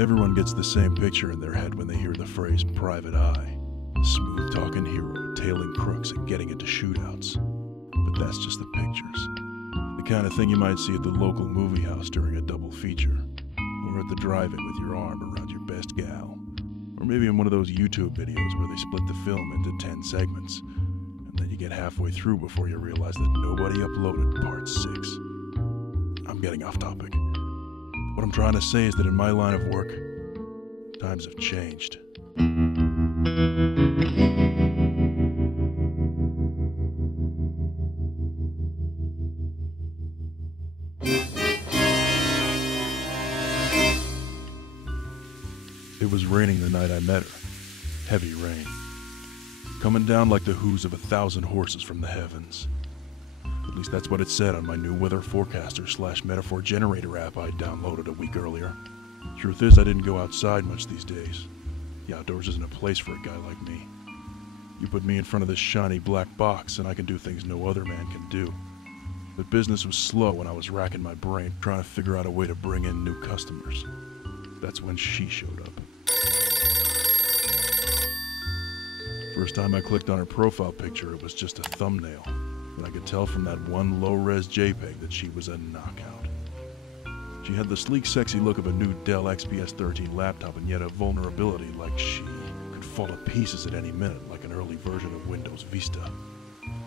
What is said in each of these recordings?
Everyone gets the same picture in their head when they hear the phrase private eye. A smooth-talking hero tailing crooks and getting into shootouts. But that's just the pictures. The kind of thing you might see at the local movie house during a double feature. Or at the drive-in with your arm around your best gal. Or maybe in one of those YouTube videos where they split the film into 10 segments. And then you get halfway through before you realize that nobody uploaded part 6. I'm getting off topic. What I'm trying to say is that in my line of work, times have changed. It was raining the night I met her. Heavy rain. Coming down like the hooves of 1,000 horses from the heavens. At least that's what it said on my new weather forecaster / metaphor generator app I downloaded a week earlier. Truth is, I didn't go outside much these days. The outdoors isn't a place for a guy like me. You put me in front of this shiny black box and I can do things no other man can do. But business was slow when I was racking my brain trying to figure out a way to bring in new customers. That's when she showed up. First time I clicked on her profile picture, it was just a thumbnail. But I could tell from that one low-res JPEG that she was a knockout. She had the sleek, sexy look of a new Dell XPS 13 laptop, and yet a vulnerability like she could fall to pieces at any minute, like an early version of Windows Vista.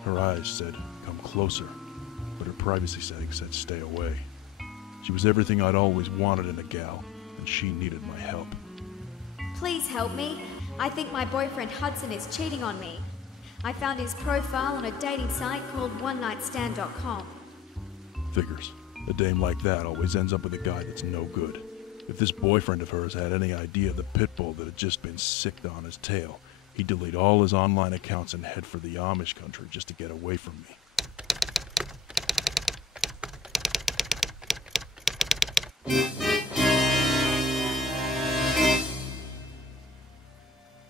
Her eyes said, "Come closer," but her privacy settings said, "Stay away." She was everything I'd always wanted in a gal, and she needed my help. Please help me. I think my boyfriend Hudson is cheating on me. I found his profile on a dating site called onenightstand.com. Figures. A dame like that always ends up with a guy that's no good. If this boyfriend of hers had any idea of the pit bull that had just been sicked on his tail, he'd delete all his online accounts and head for the Amish country just to get away from me.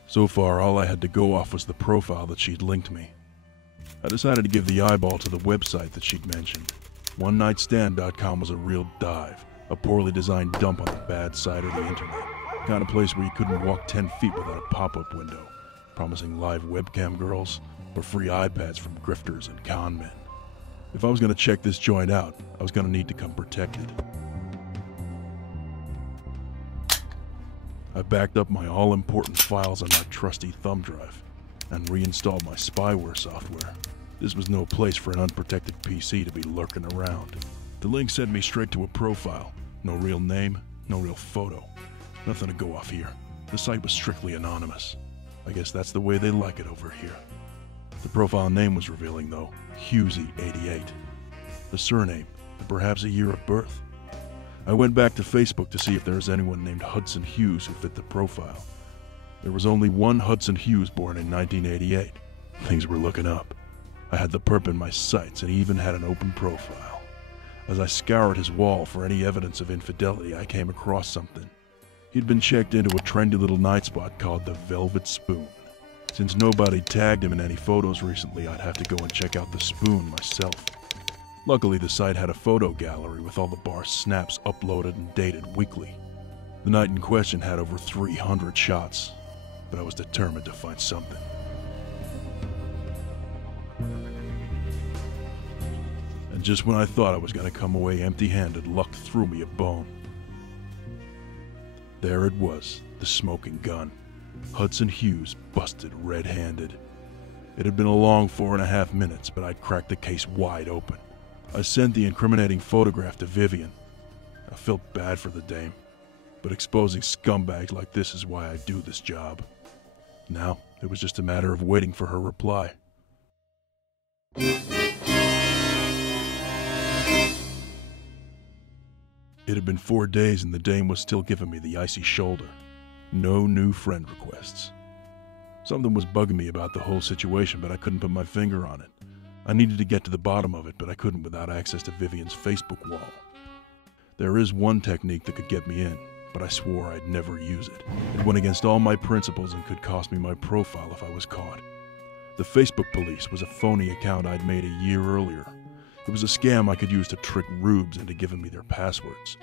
So far, all I had to go off was the profile that she'd linked me. I decided to give the eyeball to the website that she'd mentioned. OneNightStand.com was a real dive, a poorly designed dump on the bad side of the internet. The kind of place where you couldn't walk 10 feet without a pop-up window, promising live webcam girls or free iPads from grifters and con men. If I was going to check this joint out, I was going to need to come protected. I backed up my all-important files on my trusty thumb drive and reinstalled my spyware software. This was no place for an unprotected PC to be lurking around. The link sent me straight to a profile. No real name, no real photo. Nothing to go off here. The site was strictly anonymous. I guess that's the way they like it over here. The profile name was revealing though, Hughesy88. The surname, and perhaps a year of birth. I went back to Facebook to see if there was anyone named Hudson Hughes who fit the profile. There was only one Hudson Hughes born in 1988. Things were looking up. I had the perp in my sights and he even had an open profile. As I scoured his wall for any evidence of infidelity, I came across something. He'd been checked into a trendy little night spot called the Velvet Spoon. Since nobody tagged him in any photos recently, I'd have to go and check out the Spoon myself. Luckily, the site had a photo gallery with all the bar's snaps uploaded and dated weekly. The night in question had over 300 shots, but I was determined to find something. And just when I thought I was going to come away empty-handed, luck threw me a bone. There it was, the smoking gun. Hudson Hughes busted red-handed. It had been a long 4.5 minutes, but I'd cracked the case wide open. I sent the incriminating photograph to Vivian. I felt bad for the dame, but exposing scumbags like this is why I do this job. Now, it was just a matter of waiting for her reply. It had been 4 days and the dame was still giving me the icy shoulder. No new friend requests. Something was bugging me about the whole situation, but I couldn't put my finger on it. I needed to get to the bottom of it, but I couldn't without access to Vivian's Facebook wall. There is one technique that could get me in, but I swore I'd never use it. It went against all my principles and could cost me my profile if I was caught. The Facebook police was a phony account I'd made a year earlier. It was a scam I could use to trick rubes into giving me their passwords.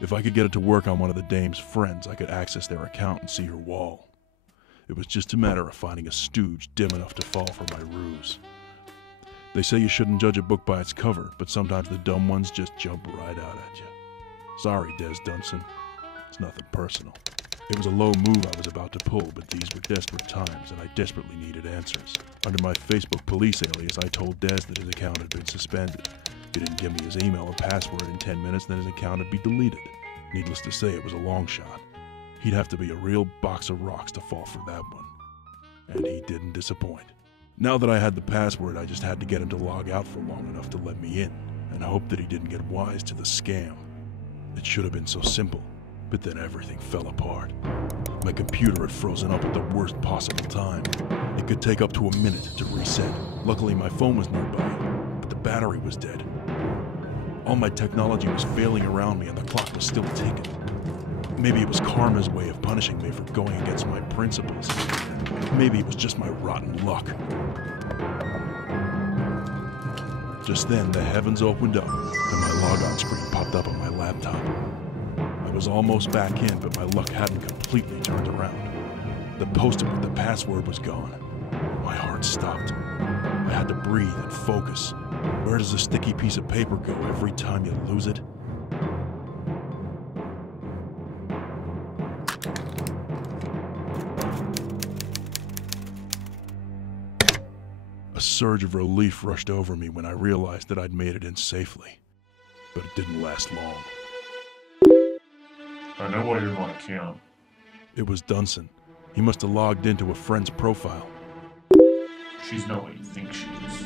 If I could get it to work on one of the dame's friends, I could access their account and see her wall. It was just a matter of finding a stooge dim enough to fall for my ruse. They say you shouldn't judge a book by its cover, but sometimes the dumb ones just jump right out at you. Sorry, Des Dunson. It's nothing personal. It was a low move I was about to pull, but these were desperate times, and I desperately needed answers. Under my Facebook police alias, I told Des that his account had been suspended. If he didn't give me his email and password in 10 minutes, then his account would be deleted. Needless to say, it was a long shot. He'd have to be a real box of rocks to fall for that one. And he didn't disappoint. Now that I had the password, I just had to get him to log out for long enough to let me in, and hope that he didn't get wise to the scam. It should have been so simple, but then everything fell apart. My computer had frozen up at the worst possible time. It could take up to a minute to reset. Luckily, my phone was nearby, but the battery was dead. All my technology was failing around me and the clock was still ticking. Maybe it was karma's way of punishing me for going against my principles. Maybe it was just my rotten luck. Just then, the heavens opened up and my logon screen popped up on my laptop. I was almost back in, but my luck hadn't completely turned around. The post-it with the password was gone. My heart stopped. I had to breathe and focus. Where does a sticky piece of paper go every time you lose it? A surge of relief rushed over me when I realized that I'd made it in safely. But it didn't last long. I know what you're on account. It was Dunson. He must have logged into a friend's profile. She's not what you think she is.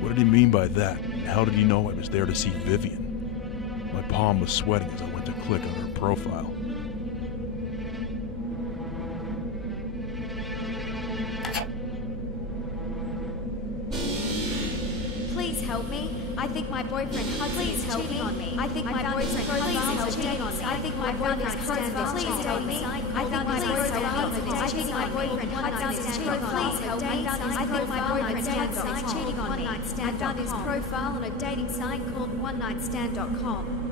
What did he mean by that? And how did he know I was there to see Vivian? My palm was sweating as I went to click on her profile. Please help me. I think my boyfriend Hudson is cheating on me. I think my boyfriend Hudson is cheating on me. I think my boyfriend Hudson is cheating on me. I think my boyfriend Hudson is cheating on me. Please help me. I think my boyfriend Hudson is cheating on me. I found his profile on a dating site called onenightstand.com.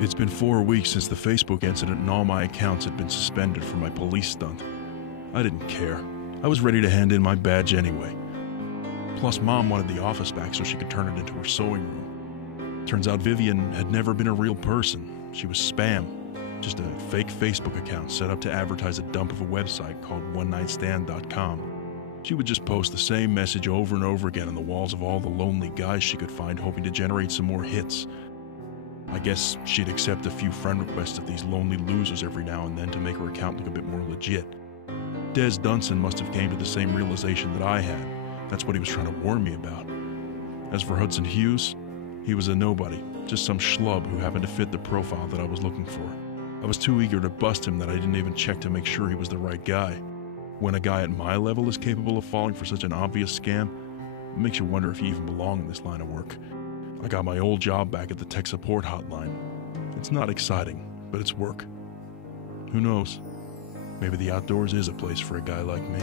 It's been 4 weeks since the Facebook incident and all my accounts had been suspended for my police stunt. I didn't care. I was ready to hand in my badge anyway. Plus, Mom wanted the office back so she could turn it into her sewing room. Turns out Vivian had never been a real person. She was spam. Just a fake Facebook account set up to advertise a dump of a website called onenightstand.com. She would just post the same message over and over again on the walls of all the lonely guys she could find, hoping to generate some more hits. I guess she'd accept a few friend requests of these lonely losers every now and then to make her account look a bit more legit. Des Dunson must have came to the same realization that I had. That's what he was trying to warn me about. As for Hudson Hughes, he was a nobody, just some schlub who happened to fit the profile that I was looking for. I was too eager to bust him that I didn't even check to make sure he was the right guy. When a guy at my level is capable of falling for such an obvious scam, it makes you wonder if you even belong in this line of work. I got my old job back at the tech support hotline. It's not exciting, but it's work. Who knows? Maybe the outdoors is a place for a guy like me.